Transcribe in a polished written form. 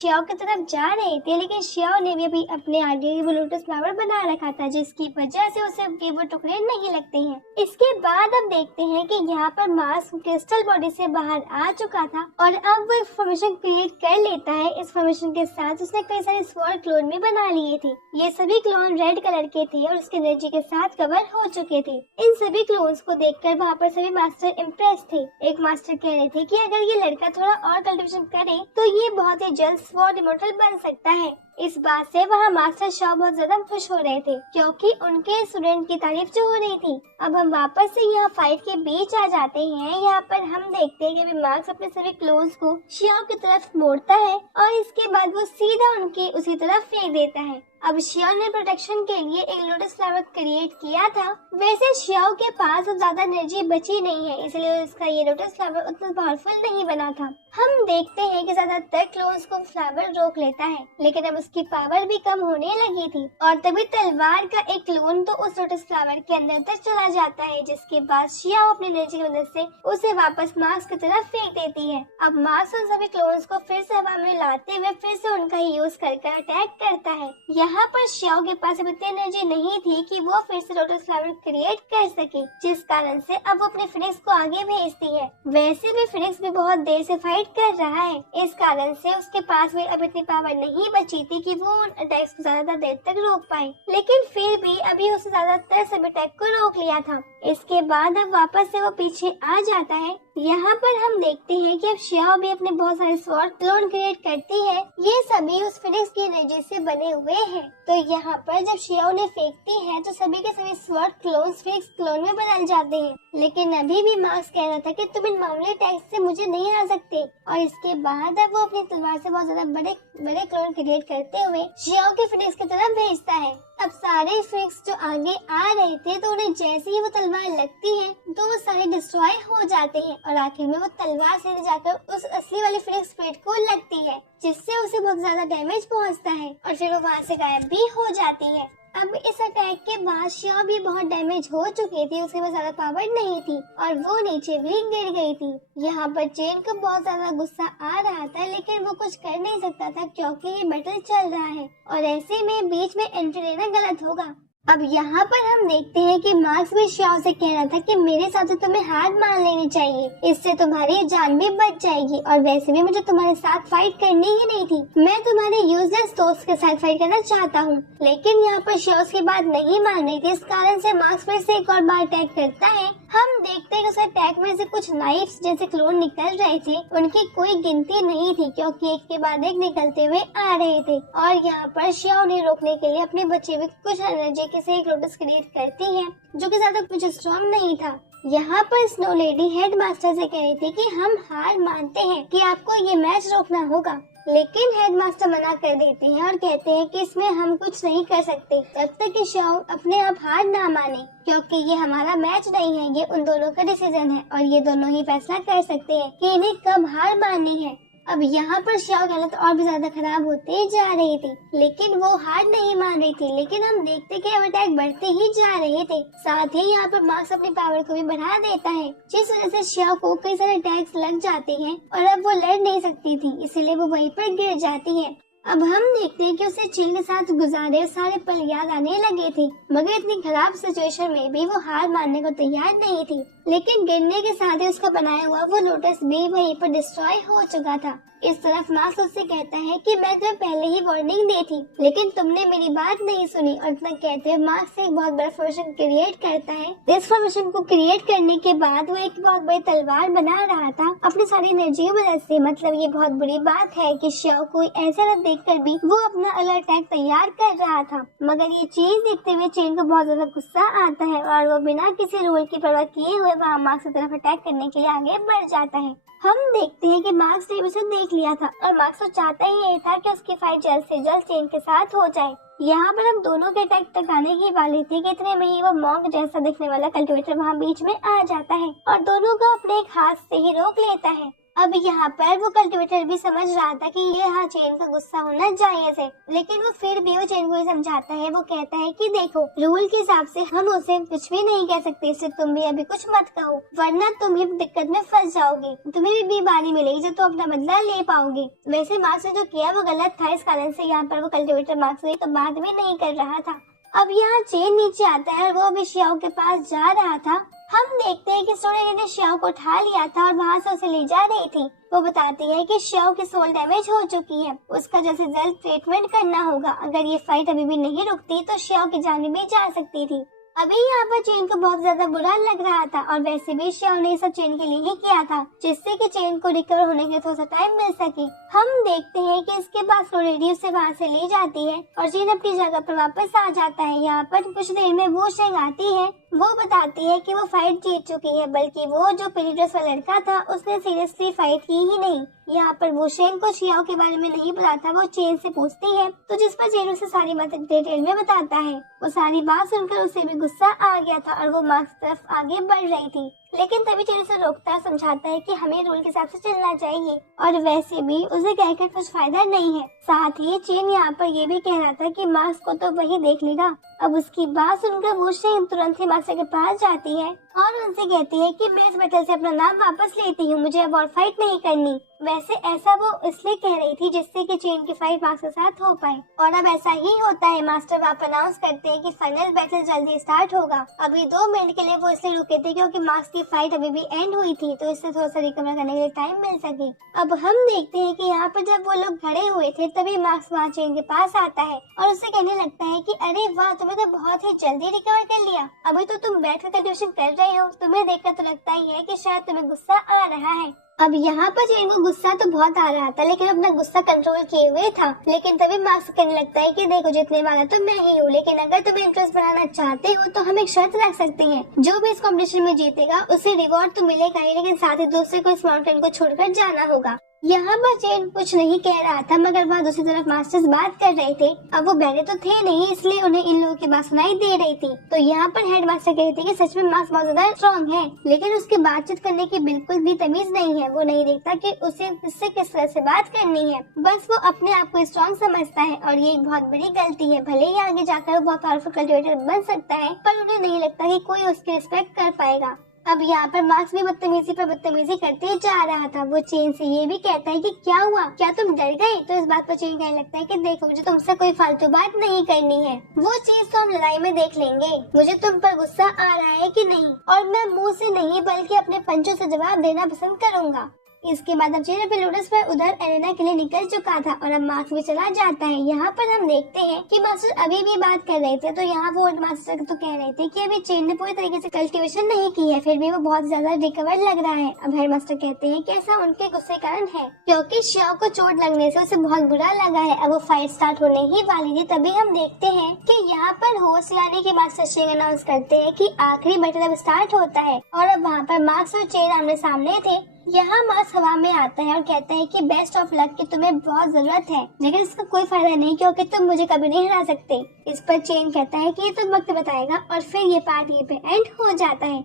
श्याओ की तरफ जा रहे थे, लेकिन श्याओ ने भी अभी अपने आगे वो लोटस फ्लावर बना रखा था, जिसकी वजह से उसे अब वो टुकड़े नहीं लगते हैं। इसके बाद अब देखते हैं कि यहाँ पर मार्क्स क्रिस्टल बॉडी से बाहर आ चुका था और अब वो फॉर्मेशन क्रिएट कर लेता है। इस फॉर्मेशन के साथ उसने कई सारे स्वॉर्ड क्लोन भी बना लिए थे। ये सभी क्लोन रेड कलर के थे और उसकी एनर्जी के साथ कवर हो चुके थे। इन सभी क्लोन्स को देखकर वहाँ पर सभी मास्टर इम्प्रेस थे। एक मास्टर कह रहे थे कि अगर ये लड़का थोड़ा और कल्टिवेशन करे तो ये बहुत ही जल्द स्वॉर्ड इमॉर्टल बन सकता है। इस बात से वहाँ मास्टर शॉ बहुत ज्यादा खुश हो रहे थे, क्योंकि उनके स्टूडेंट की तारीफ जो हो रही थी। अब हम वापस से यहाँ फाइट के बीच आ जाते हैं। यहाँ पर हम देखते हैं कि मार्क्स अपने सभी क्लोन्स को शियाओ की तरफ मोड़ता है और इसके बाद वो सीधा उनके उसी तरफ फेंक देता है। अब शियाओ ने प्रोटेक्शन के लिए एक लोटस फ्लावर क्रिएट किया था। वैसे शियाओ के पास अब ज्यादा एनर्जी बची नहीं है, इसलिए उसका ये लोटस फ्लावर उतना पावरफुल नहीं बना था। हम देखते हैं कि ज्यादातर क्लोन्स को फ्लावर रोक लेता है, लेकिन अब उसकी पावर भी कम होने लगी थी और तभी तलवार का एक क्लोन तो उस लोटस फ्लावर के अंदर तक चला जाता है, जिसके बाद शियाओ अपनी एनर्जी की मदद से उसे वापस मार्क्स की तरफ फेंक देती है। अब मार्क्स उन सभी क्लोन्स को फिर से हवा में लाते हुए फिर से उनका यूज कर अटैक करता है। यहाँ पर शियाओ के पास इतनी एनर्जी नहीं थी कि वो फिर से लोटस फ्लावर क्रिएट कर सके, जिस कारण से अब वो अपने फिनिक्स को आगे भेजती है। वैसे भी फिनिक्स भी बहुत देर से फाइट कर रहा है, इस कारण से उसके पास भी अब इतनी पावर नहीं बची थी कि वो उन अटैक्स को ज्यादा देर तक रोक पाए, लेकिन फिर भी अभी उसने ज्यादातर सब अटैक को रोक लिया था। इसके बाद अब वापस से वो पीछे आ जाता है। यहाँ पर हम देखते हैं कि अब शियाओ भी अपने बहुत सारे स्वॉर्ड क्लोन क्रिएट करती है। ये सभी उस फिनिक्स की एनर्जी से बने हुए हैं। तो यहाँ पर जब शियाओ ने फेंकती है तो सभी के सभी स्वॉर्ड क्लोन फिनिक्स क्लोन में बदल जाते हैं, लेकिन अभी भी मार्क्स कह रहा था कि तुम इन मामूली अटैक्स से मुझे नहीं हरा सकते। और इसके बाद अब वो अपनी तलवार से बहुत ज्यादा बड़े बड़े क्लोन क्रिएट करते हुए शियाओ के फिनिक्स की तरफ भेजता है। अब सारे फिनिक्स जो आगे आ रहे थे तो उन्हें जैसे ही वो तलवार लगती है तो वो सारे डिस्ट्रॉय हो जाते हैं और आखिर में वो तलवार सीधे जाकर उस असली वाली फिनिक्स पेट को लगती है, जिससे उसे बहुत ज्यादा डैमेज पहुंचता है और फिर वो वहाँ से गायब भी हो जाती है। अब इस अटैक के बाद शियाओ भी बहुत डैमेज हो चुकी थी, उसके पास ज्यादा पावर नहीं थी और वो नीचे भी गिर गई थी। यहाँ पर चेन को बहुत ज्यादा गुस्सा आ रहा था, लेकिन वो कुछ कर नहीं सकता था क्योंकि ये बैटल चल रहा है और ऐसे में बीच में एंट्री लेना गलत होगा। अब यहाँ पर हम देखते हैं कि मार्क्स भी शियाओ से कह रहा था कि मेरे साथ तो तुम्हें हार मान लेनी चाहिए, इससे तुम्हारी जान भी बच जाएगी और वैसे भी मुझे तुम्हारे साथ फाइट करनी ही नहीं थी, मैं तुम्हारे यूजलेस दोस्त के साथ फाइट करना चाहता हूँ। लेकिन यहाँ पर शियाओ की बात नहीं मान रही थी, इस कारण से मार्क्स फिर से एक और बार अटैक करता है। हम देखते हैं कि उस अटैक में से कुछ नाइफ्स जैसे क्लोन निकल रहे थे, उनकी कोई गिनती नहीं थी क्योंकि एक के बाद एक निकलते हुए आ रहे थे। और यहाँ पर शियाओ ने रोकने के लिए अपने बचे हुए कुछ एनर्जी से एक लोटस क्रिएट करती है, जो कि ज्यादा कुछ स्ट्रॉन्ग नहीं था। यहाँ पर स्नो लेडी हेड मास्टर से कह रही थी कि हम हार मानते हैं कि आपको ये मैच रोकना होगा, लेकिन हेडमास्टर मना कर देते हैं और कहते हैं कि इसमें हम कुछ नहीं कर सकते जब तक कि शियाओ अपने आप हार ना माने, क्योंकि ये हमारा मैच नहीं है, ये उन दोनों का डिसीजन है और ये दोनों ही फैसला कर सकते हैं कि इन्हें कब हार माननी है। अब यहाँ पर शियाओ की हालत और भी ज्यादा खराब होते जा रही थी, लेकिन वो हार नहीं मान रही थी। लेकिन हम देखते कि अब अटैक बढ़ते ही जा रहे थे। साथ ही यहाँ पर मार्क्स अपनी पावर को भी बढ़ा देता है, जिस वजह से शियाओ को कई सारे अटैक्स लग जाते हैं और अब वो लड़ नहीं सकती थी, इसीलिए वो वहीं पर गिर जाती है। अब हम देखते हैं कि उसे चिल के साथ गुजारे सारे पल याद आने लगे थे, मगर इतनी खराब सिचुएशन में भी वो हार मानने को तैयार नहीं थी। लेकिन गिरने के साथ ही उसका बनाया हुआ वो लोटस भी वहीं पर डिस्ट्रॉय हो चुका था। इस तरफ मार्क्स उससे कहता है कि मैं तुम्हें पहले ही वार्निंग दी थी, लेकिन तुमने मेरी बात नहीं सुनी। और इतना कहते हुए मार्क्स एक बहुत बड़ा फॉर्मेशन क्रिएट करता है। इस फॉर्मेशन को क्रिएट करने के बाद वो एक बहुत बड़ी तलवार बना रहा था अपनी सारी एनर्जी की मदद से। मतलब ये बहुत बुरी बात है कि शियाओ को ऐसा देखकर भी वो अपना अलग अटैक तैयार कर रहा था, मगर ये चीज देखते हुए चेन को बहुत ज्यादा गुस्सा आता है और वो बिना किसी रूल की परवाह किए हुए वहाँ मार्क्स की तरफ अटैक करने के लिए आगे बढ़ जाता है। हम देखते हैं कि मार्क्स ने उसे देख लिया था और मार्क्स तो चाहता ही यही था कि उसकी फाइट जल्द से जल्द चेन के साथ हो जाए। यहाँ पर हम दोनों के अटैक टकाने ही वाले थे कि इतने में ही वो मॉन्क जैसा दिखने वाला कल्टिवेटर वहाँ बीच में आ जाता है और दोनों को अपने एक हाथ से ही रोक लेता है। अब यहाँ पर वो कल्टिवेटर भी समझ रहा था कि ये हाँ चेन का गुस्सा होना जायज है, लेकिन वो फिर भी वो चेन को समझाता है। वो कहता है कि देखो, रूल के हिसाब से हम उसे कुछ भी नहीं कह सकते, इसलिए तुम भी अभी कुछ मत कहो, वरना तुम भी दिक्कत में फंस जाओगे, तुम्हें भी बीमारी मिलेगी जो तुम अपना बदला ले पाओगे। वैसे मार्क्स ने जो किया वो गलत था, इस कारण से यहाँ पर वो कल्टिवेटर मार्क्स की तो बात भी नहीं कर रहा था। अब यहाँ चेन नीचे आता है और वो अभी शियाओ के पास जा रहा था। हम देखते हैं कि सोरेन ने शियाओ को उठा लिया था और वहाँ से उसे ले जा रही थी। वो बताती है कि शियाओ की सोल डैमेज हो चुकी है, उसका जल्द से जल्द ट्रीटमेंट करना होगा। अगर ये फाइट अभी भी नहीं रुकती तो शियाओ की जान भी जा सकती थी। अभी यहाँ पर चेन को बहुत ज्यादा बुरा लग रहा था और वैसे भी शियाओ ने सब चेन के लिए ही किया था, जिससे कि चेन को रिकवर होने के थोड़ा सा टाइम मिल सके। हम देखते हैं कि इसके बाद फ्लोरेडी उसे वहाँ से ले जाती है और चेन अपनी जगह पर वापस आ जाता है। यहाँ पर कुछ देर में वो शेंग आती है। वो बताती है कि वो फाइट जीत चुकी है, बल्कि वो जो पीली ड्रेस वाला लड़का था उसने सीरियसली फाइट की ही नहीं। यहाँ पर वो शेन को शियाओ के बारे में नहीं पता था। वो चेन से पूछती है तो जिस पर चेन उसे सारी बात डिटेल में बताता है। वो सारी बात सुनकर उसे भी गुस्सा आ गया था और वो मार्क्स तरफ आगे बढ़ रही थी, लेकिन तभी चेन उसे रोकता और समझाता है कि हमें रूल के हिसाब से चलना चाहिए और वैसे भी उसे कहकर कुछ फायदा नहीं है। साथ ही चेन यहाँ पर ये भी कह रहा था कि मार्क्स को तो वही देख लेगा। अब उसकी बात सुनकर वो शेन तुरंत ही मास्टर के पास जाती है और उनसे कहती है कि मैं इस बैटल से अपना नाम वापस लेती हूँ, मुझे अब और फाइट नहीं करनी। वैसे ऐसा वो इसलिए कह रही थी जिससे कि चेन की फाइट मार्क्स के साथ हो पाए, और अब ऐसा ही होता है। मास्टर वापस अनाउंस करते हैं कि फाइनल बैटल जल्दी स्टार्ट होगा। अभी 2 मिनट के लिए वो इसलिए रुके थे क्योंकि मार्क्स की फाइट अभी भी एंड हुई थी, तो इससे थोड़ा सा रिकवर करने के लिए टाइम मिल सके। अब हम देखते हैं कि यहाँ पर जब वो लोग खड़े हुए थे तभी मार्क्स वहाँ चेन के पास आता है और उससे कहने लगता है कि अरे वाह, तुम्हें तो बहुत ही जल्दी रिकवर कर लिया। अभी तो तुम बैठ कर कंटिन्यूएशन कर रहे हो, तुम्हें देखकर तो लगता ही है कि शायद तुम्हें गुस्सा आ रहा है। अब यहाँ पर चेन को गुस्सा तो बहुत आ रहा था, लेकिन अपना गुस्सा कंट्रोल किए हुए था। लेकिन तभी मार्क्स कहने लगता है कि देखो, जीतने वाला तो मैं ही हूँ, लेकिन अगर तुम्हें इंटरेस्ट बढ़ाना चाहते हो तो हम एक शर्त रख सकते हैं। जो भी इस कॉम्पिटिशन में जीतेगा उसे रिवॉर्ड तो मिलेगा ही, लेकिन साथ ही दूसरे को इस माउंटेन को छोड़कर जाना होगा। यहाँ पर चेन कुछ नहीं कह रहा था, मगर वहाँ दूसरी तरफ मास्टर्स बात कर रहे थे। अब वो बहरे तो थे नहीं, इसलिए उन्हें इन लोगों की बात सुनाई दे रही थी। तो यहाँ पर हेड मास्टर कह रहे थे कि सच में मार्क्स बहुत ज्यादा स्ट्रॉन्ग है, लेकिन उसकी बातचीत करने की बिल्कुल भी तमीज नहीं है। वो नहीं देखता कि उसे इससे किस तरह से बात करनी है, बस वो अपने आप को स्ट्रॉन्ग समझता है और ये एक बहुत बड़ी गलती है। भले ही आगे जाकर वो बहुत पावरफुल कल्टिवेटर बन सकता है, पर उन्हें नहीं लगता कि कोई उसकी रिस्पेक्ट कर पाएगा। अब यहाँ पर मार्क्स भी बदतमीजी पर बदतमीजी करते जा रहा था। वो चेन से ये भी कहता है कि क्या हुआ, क्या तुम डर गए? तो इस बात पर चेन कहने लगता है कि देखो, मुझे तुमसे कोई फालतू बात नहीं करनी है, वो चीज तो हम लड़ाई में देख लेंगे। मुझे तुम पर गुस्सा आ रहा है कि नहीं, और मैं मुंह से नहीं बल्कि अपने पंचों से जवाब देना पसंद करूंगा। इसके बाद अब चेन अपने लोटस पर उधर एरेना के लिए निकल चुका था और अब मार्क्स भी चला जाता है। यहाँ पर हम देखते हैं कि मास्टर अभी भी बात कर रहे थे। तो यहाँ वो मास्टर तो कह रहे थे कि अभी चेन ने पूरी तरीके से कल्टीवेशन नहीं की है, फिर भी वो बहुत ज्यादा रिकवर लग रहा है। अब हेड मास्टर कहते हैं कि ऐसा उनके गुस्से के कारण है, क्योंकि शियाओ को चोट लगने से उसे बहुत बुरा लगा है। अब वो फाइट स्टार्ट होने ही वाली थी, तभी हम देखते हैं कि यहाँ पर होस्ट यानी कि मास्टर शेंग अनाउंस करते हैं कि आखिरी बैटल अब स्टार्ट होता है। और अब वहाँ पर मार्क्स और चेन आमने सामने थे। यहाँ मार्क्स हवा में आता है और कहता है कि बेस्ट ऑफ लक, की तुम्हें बहुत जरूरत है, लेकिन इसका कोई फायदा नहीं क्योंकि तुम मुझे कभी नहीं हरा सकते। इस पर चेन कहता है कि ये तो वक्त बताएगा और फिर ये पार्ट ये पे एंड हो जाता है।